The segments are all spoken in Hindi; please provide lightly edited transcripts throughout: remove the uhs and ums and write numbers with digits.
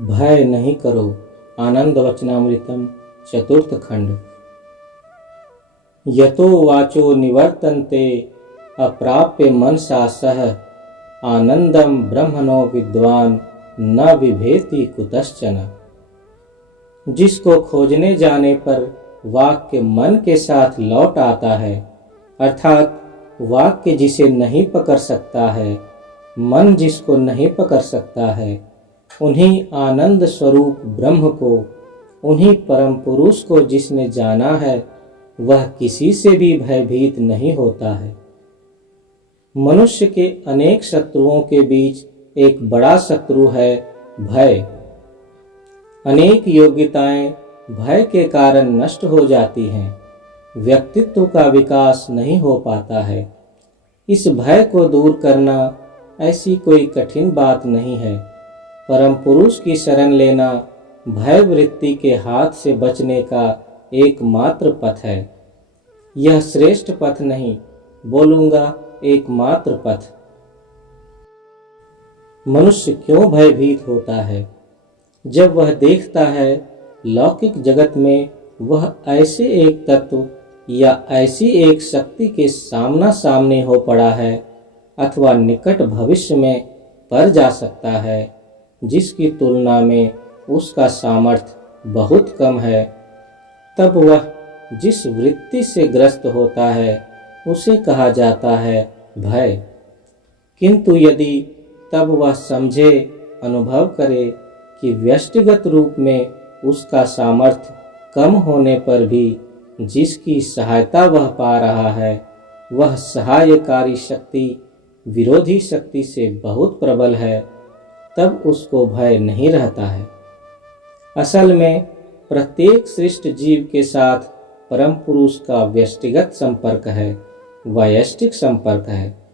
भय नहीं करो। आनंद वचनामृतम चतुर्थ खंड। यतो वाचो निवर्तन्ते अप्राप्य मनसा सह आनंदम ब्रह्मणो विद्वान न विभेति कुतश्चन। जिसको खोजने जाने पर वाक्य मन के साथ लौट आता है, अर्थात वाक्य जिसे नहीं पकड़ सकता है, मन जिसको नहीं पकड़ सकता है, उन्हीं आनंद स्वरूप ब्रह्म को, उन्हीं परम पुरुष को जिसने जाना है, वह किसी से भी भयभीत नहीं होता है। मनुष्य के अनेक शत्रुओं के बीच एक बड़ा शत्रु है भय। अनेक योग्यताएं भय के कारण नष्ट हो जाती हैं। व्यक्तित्व का विकास नहीं हो पाता है। इस भय को दूर करना ऐसी कोई कठिन बात नहीं है। परम पुरुष की शरण लेना भय वृत्ति के हाथ से बचने का एकमात्र पथ है। यह श्रेष्ठ पथ नहीं, बोलूंगा एकमात्र पथ। मनुष्य क्यों भयभीत होता है? जब वह देखता है लौकिक जगत में वह ऐसे एक तत्व या ऐसी एक शक्ति के सामना सामने हो पड़ा है, अथवा निकट भविष्य में पड़ जा सकता है, जिसकी तुलना में उसका सामर्थ्य बहुत कम है, तब वह जिस वृत्ति से ग्रस्त होता है उसे कहा जाता है भय। किंतु यदि तब वह समझे, अनुभव करे कि व्यष्टिगत रूप में उसका सामर्थ्य कम होने पर भी जिसकी सहायता वह पा रहा है, वह सहायकारी शक्ति विरोधी शक्ति से बहुत प्रबल है, तब उसको भय नहीं रहता है। असल में प्रत्येक सृष्ट जीव के साथ परम पुरुष का व्यष्टिगत संपर्क है, वैयष्टिक संपर्क है।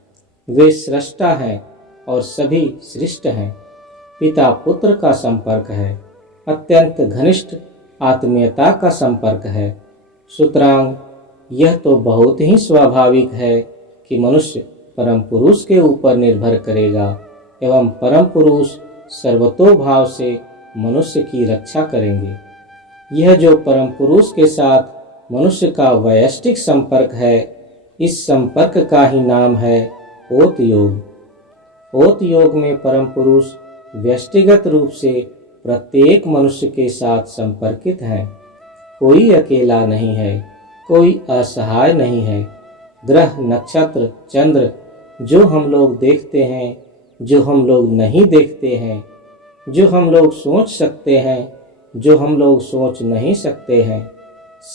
वे सृष्टा हैं और सभी सृष्ट हैं। पिता पुत्र का संपर्क है, अत्यंत घनिष्ठ आत्मीयता का संपर्क है। सुतरां यह तो बहुत ही स्वाभाविक है कि मनुष्य परम पुरुष के ऊपर निर्भर करेगा एवं परम पुरुष सर्वतोभाव से मनुष्य की रक्षा करेंगे। यह जो परम पुरुष के साथ मनुष्य का वैयष्टिक संपर्क है, इस संपर्क का ही नाम है ओत योग। ओत योग में परम पुरुष व्यष्टिगत रूप से प्रत्येक मनुष्य के साथ संपर्कित है। कोई अकेला नहीं है, कोई असहाय नहीं है। ग्रह, नक्षत्र, चंद्र जो हम लोग देखते हैं, जो हम लोग नहीं देखते हैं, जो हम लोग सोच सकते हैं, जो हम लोग सोच नहीं सकते हैं,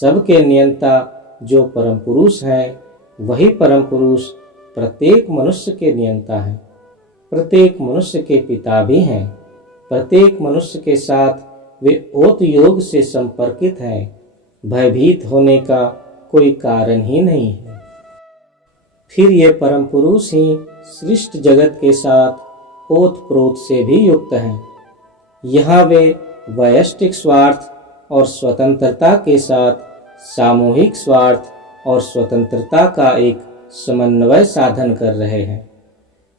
सबके नियंता जो परम पुरुष हैं, वही परम पुरुष प्रत्येक मनुष्य के नियंता हैं, प्रत्येक मनुष्य के पिता भी हैं। प्रत्येक मनुष्य के साथ वे ओत योग से संपर्कित हैं। भयभीत होने का कोई कारण ही नहीं है। फिर ये परम पुरुष ही सृष्ट जगत के साथ ओत प्रोत से भी युक्त हैं। यहाँ वे वैयष्टिक स्वार्थ और स्वतंत्रता के साथ सामूहिक स्वार्थ और स्वतंत्रता का एक समन्वय साधन कर रहे हैं।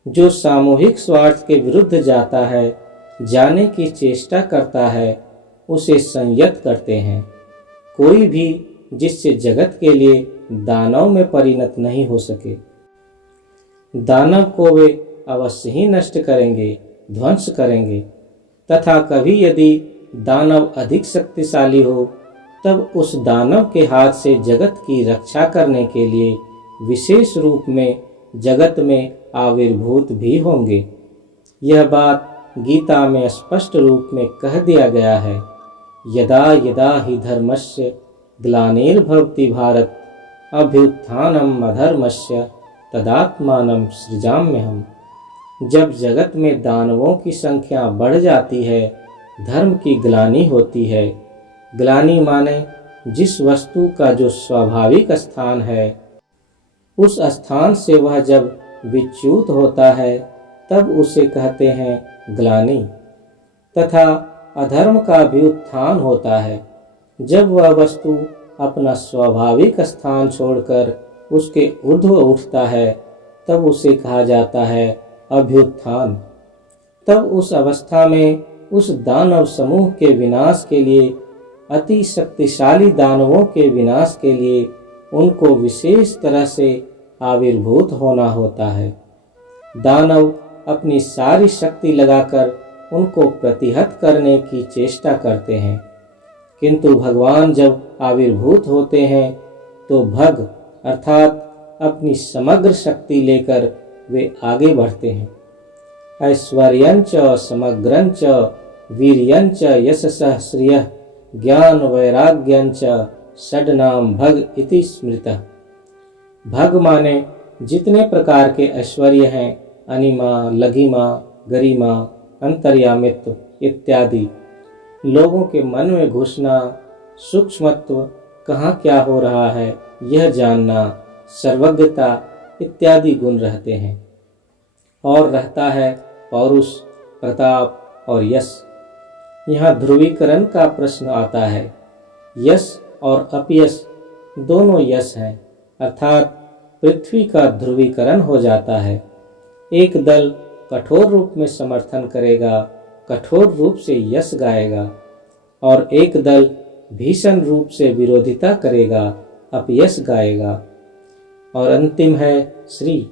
जो सामूहिक स्वार्थ के विरुद्ध जाता है, जाने की चेष्टा करता है, उसे संयत करते हैं। कोई भी जिससे जगत के लिए दानव में परिणत नहीं हो सके, दानव को वे अवश्य ही नष्ट करेंगे, ध्वंस करेंगे। तथा कभी यदि दानव अधिक शक्तिशाली हो, तब उस दानव के हाथ से जगत की रक्षा करने के लिए विशेष रूप में जगत में आविर्भूत भी होंगे। यह बात गीता में स्पष्ट रूप में कह दिया गया है। यदा यदा हि धर्मस्य ग्लानिर्भवति भारत अभ्युत्थानम् अधर्मस्य तदात्मानं सृजाम्यहम्। जब जगत में दानवों की संख्या बढ़ जाती है, धर्म की ग्लानि होती है। ग्लानि माने जिस वस्तु का जो स्वाभाविक स्थान है, उस स्थान से वह जब विच्युत होता है, तब उसे कहते हैं ग्लानि। तथा अधर्म का भी उत्थान होता है। जब वह वस्तु अपना स्वाभाविक स्थान छोड़कर उसके ऊर्ध्व उठता है, तब उसे कहा जाता है अभ्युत्थान। तब उस अवस्था में उस दानव समूह के विनाश के लिए, अति शक्तिशाली दानवों के विनाश के लिए उनको विशेष तरह से आविर्भूत होना होता है। दानव अपनी सारी शक्ति लगाकर उनको प्रतिहत करने की चेष्टा करते हैं, किंतु भगवान जब आविर्भूत होते हैं तो भग अर्थात अपनी समग्र शक्ति लेकर वे आगे बढ़ते हैं। ऐश्वर्यंच समग्रंच वीर्यंच यशसः श्रियः ज्ञान वैराग्यंच षड्नाम भग इति स्मृतः। भग माने जितने प्रकार के ऐश्वर्य हैं, अनिमा, लघिमा, गरिमा, अंतर्यामित्व इत्यादि, लोगों के मन में घुसना, सूक्ष्मत्व, कहाँ क्या हो रहा है यह जानना, सर्वज्ञता इत्यादि गुण रहते हैं। और रहता है पौरुष, प्रताप और यश। यहाँ ध्रुवीकरण का प्रश्न आता है। यश और अपयश दोनों यश हैं, अर्थात पृथ्वी का ध्रुवीकरण हो जाता है। एक दल कठोर रूप में समर्थन करेगा, कठोर रूप से यश गाएगा, और एक दल भीषण रूप से विरोधिता करेगा, अपयश गाएगा। और अंतिम है श्री।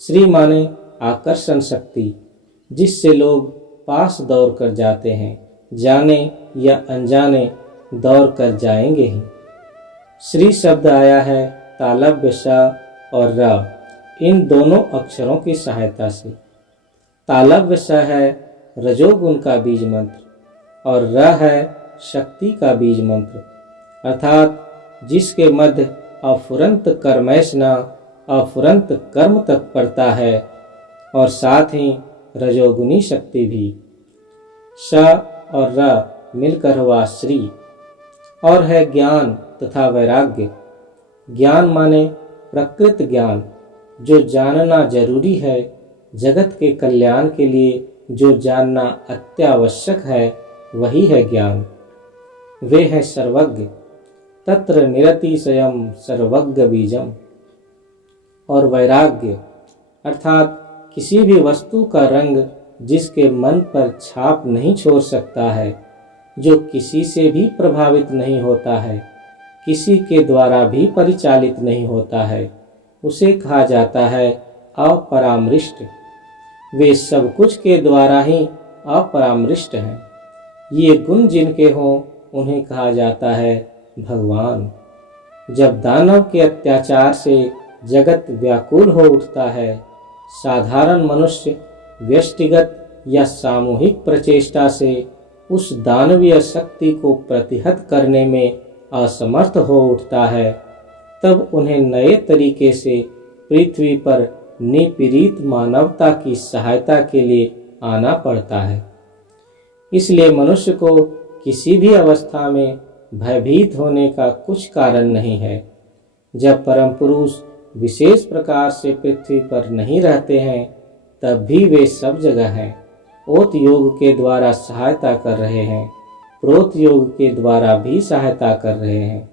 श्री माने आकर्षण शक्ति, जिससे लोग पास दौड़ कर जाते हैं, जाने या अनजाने दौड़ कर जाएंगे ही। श्री शब्द आया है तालव्य श और र, इन दोनों अक्षरों की सहायता से। तालव्य स है रजोगुण का बीज मंत्र और र है शक्ति का बीज मंत्र, अर्थात जिसके मध्य अफुरंत कर्मैषणा, अफुरंत कर्म तत्परता है और साथ ही रजोगुनी शक्ति भी। श और र मिलकर हुआ श्री। और है ज्ञान तथा वैराग्य। ज्ञान माने प्रकृत ज्ञान, जो जानना जरूरी है, जगत के कल्याण के लिए जो जानना अत्यावश्यक है वही है ज्ञान। वे है सर्वज्ञ, तत्र निरतिशयम् सर्वज्ञ बीजम। और वैराग्य अर्थात किसी भी वस्तु का रंग जिसके मन पर छाप नहीं छोड़ सकता है, जो किसी से भी प्रभावित नहीं होता है, किसी के द्वारा भी परिचालित नहीं होता है, उसे कहा जाता है अपरामृष्ट। वे सब कुछ के द्वारा ही अपरामृष्ट हैं। ये गुण जिनके हों उन्हें कहा जाता है भगवान। जब दानव के अत्याचार से जगत व्याकुल हो उठता है, साधारण मनुष्य व्यष्टिगत या सामूहिक प्रचेष्टा से उस दानवीय शक्ति को प्रतिहत करने में असमर्थ हो उठता है, तब उन्हें नए तरीके से पृथ्वी पर निपीड़ित मानवता की सहायता के लिए आना पड़ता है। इसलिए मनुष्य को किसी भी अवस्था में भयभीत होने का कुछ कारण नहीं है। जब परम पुरुष विशेष प्रकार से पृथ्वी पर नहीं रहते हैं, तब भी वे सब जगह हैं। ओत योग के द्वारा सहायता कर रहे हैं, प्रोत योग के द्वारा भी सहायता कर रहे हैं।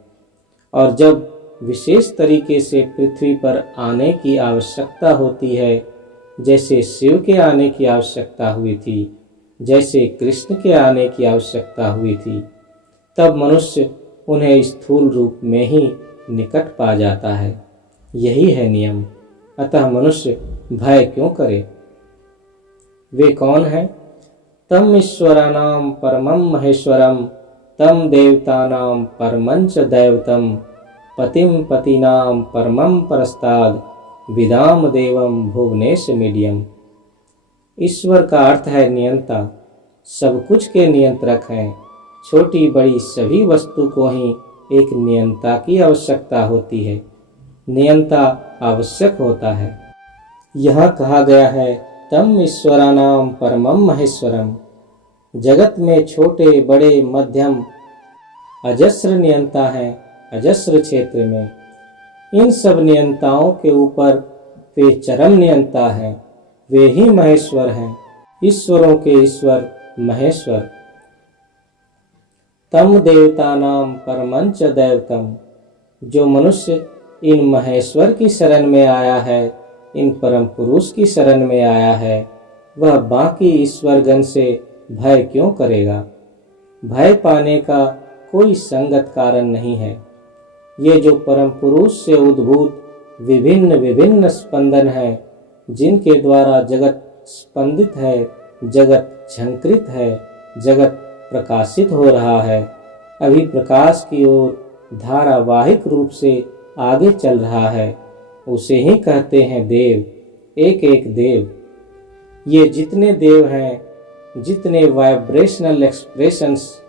और जब विशेष तरीके से पृथ्वी पर आने की आवश्यकता होती है, जैसे शिव के आने की आवश्यकता हुई थी, जैसे कृष्ण के आने की आवश्यकता हुई थी, तब मनुष्य उन्हें स्थूल रूप में ही निकट पा जाता है। यही है नियम। अतः मनुष्य भय क्यों करे? वे कौन है? तम ईश्वराणाम परमं महेश्वरम, तम देवतानां परमंच दैवतम, पतिम पतिनां परमं परस्ताद, विदाम देवम भुवनेश मीडियम। ईश्वर का अर्थ है नियंता, सब कुछ के नियंत्रक हैं। छोटी बड़ी सभी वस्तु को ही एक नियंता की आवश्यकता होती है। नियंता आवश्यक होता है। यहाँ कहा गया है तम ईश्वराणाम परमं महेश्वरम। जगत में छोटे बड़े मध्यम अजस्र नियंता हैं। अजस्र क्षेत्र में इन सब नियंताओं के ऊपर वे चरम नियंता हैं। वे ही महेश्वर हैं, ईश्वरों के ईश्वर महेश्वर। तम देवतानां परमंच दैवतम। जो मनुष्य इन महेश्वर की शरण में आया है, इन परम पुरुष की शरण में आया है, वह बाकी ईश्वरगण से भय क्यों करेगा? भय पाने का कोई संगत कारण नहीं है। ये जो परम पुरुष से उद्भूत विभिन्न विभिन्न स्पंदन हैं, जिनके द्वारा जगत स्पंदित है, जगत झंकृत है, जगत प्रकाशित हो रहा है, अभी प्रकाश की ओर धारावाहिक रूप से आगे चल रहा है, उसे ही कहते हैं देव, एक एक देव। ये जितने देव हैं, जितने vibrational expressions,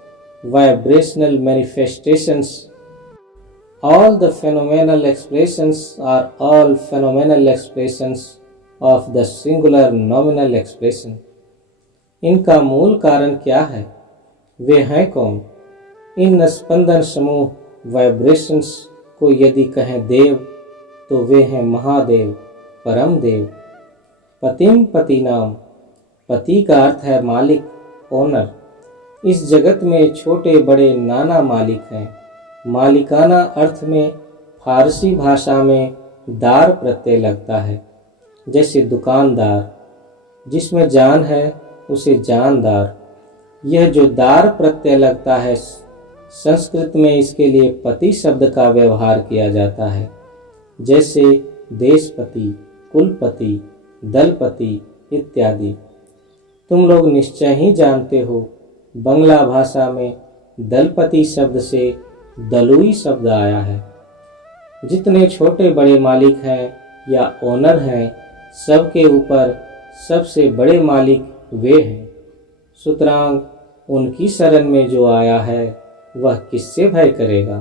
vibrational manifestations, all the phenomenal expressions are all phenomenal expressions of the singular nominal expression। इनका मूल कारण क्या है? वे हैं कौन? इन स्पंदन समूह वाइब्रेशंस को यदि कहें देव, तो वे हैं महादेव, परम देव। पतिम पति नाम, पति का अर्थ है मालिक, ओनर। इस जगत में छोटे बड़े नाना मालिक हैं। मालिकाना अर्थ में फारसी भाषा में दार प्रत्यय लगता है, जैसे दुकानदार, जिसमें जान है उसे जानदार। यह जो दार प्रत्यय लगता है, संस्कृत में इसके लिए पति शब्द का व्यवहार किया जाता है, जैसे देशपति, कुलपति, दलपति इत्यादि। तुम लोग निश्चय ही जानते हो, बंगला भाषा में दलपति शब्द से दलुई शब्द आया है। जितने छोटे बड़े मालिक हैं या ओनर हैं, सबके ऊपर सबसे बड़े मालिक वे हैं। सुतरांग उनकी शरण में जो आया है, वह किससे भय करेगा?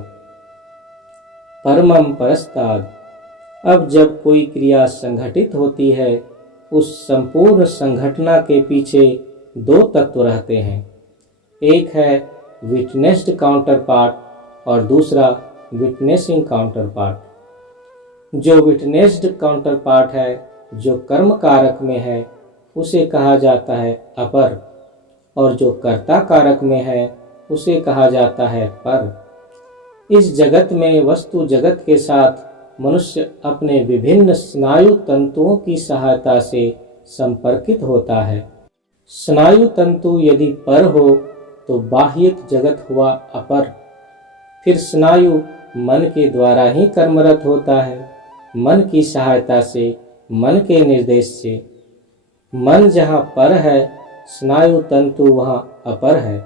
परमम परस्ताद। अब जब कोई क्रिया संघटित होती है, उस संपूर्ण संघटना के पीछे दो तत्व रहते हैं। एक है विटनेस्ड काउंटर पार्ट और दूसरा विटनेसिंग काउंटर पार्ट। जो विटनेस्ड काउंटर पार्ट है, जो कर्म कारक में है, उसे कहा जाता है अपर, और जो कर्ता कारक में है, उसे कहा जाता है पर। इस जगत में वस्तु जगत के साथ मनुष्य अपने विभिन्न स्नायु तंतुओं की सहायता से संपर्कित होता है। स्नायु तंतु यदि पर हो तो बाह्यिक जगत हुआ अपर। फिर स्नायु मन के द्वारा ही कर्मरत होता है, मन की सहायता से, मन के निर्देश से। मन जहाँ पर है, स्नायु तंतु वहाँ अपर है।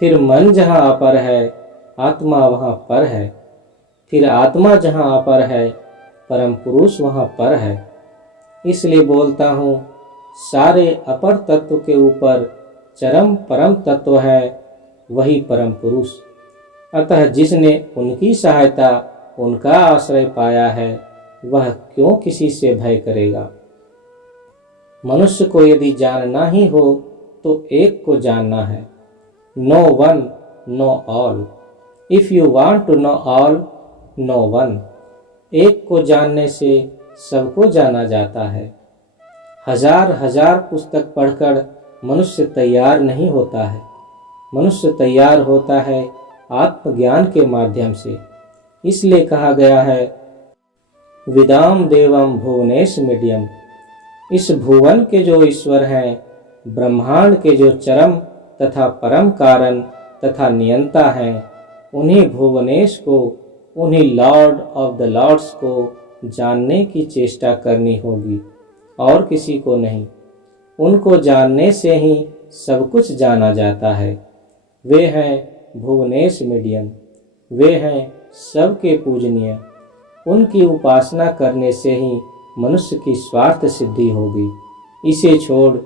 फिर मन जहाँ अपर है, आत्मा वहाँ पर है। फिर आत्मा जहाँ अपर है, परम पुरुष वहाँ पर है। इसलिए बोलता हूँ, सारे अपर तत्व के ऊपर चरम परम तत्व है, वही परम पुरुष। अतः जिसने उनकी सहायता, उनका आश्रय पाया है, वह क्यों किसी से भय करेगा? मनुष्य को यदि जानना ही हो तो एक को जानना है। Know one know all. If you want to know all, know one. एक को जानने से सबको जाना जाता है। हजार हजार पुस्तक पढ़कर मनुष्य तैयार नहीं होता है। मनुष्य तैयार होता है आत्मज्ञान के माध्यम से। इसलिए कहा गया है, विदाम देवम भुवनेश मीडियम। इस भुवन के जो ईश्वर हैं, ब्रह्मांड के जो चरम तथा परम कारण तथा नियंता हैं, उन्हीं भुवनेश को, उन्हीं लॉर्ड ऑफ द लॉर्ड्स को जानने की चेष्टा करनी होगी, और किसी को नहीं। उनको जानने से ही सब कुछ जाना जाता है। वे हैं भुवनेश मीडियम, वे हैं सबके पूजनीय। उनकी उपासना करने से ही मनुष्य की स्वार्थ सिद्धि होगी। इसे छोड़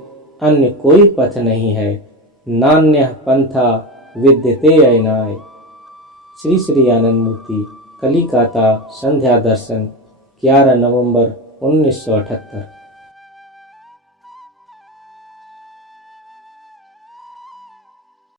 अन्य कोई पथ नहीं है। नान्यः पंथा विद्यते अयनाय। श्री श्री आनंद मूर्ति, कलिकाता संध्या दर्शन, 11 नवंबर 1978।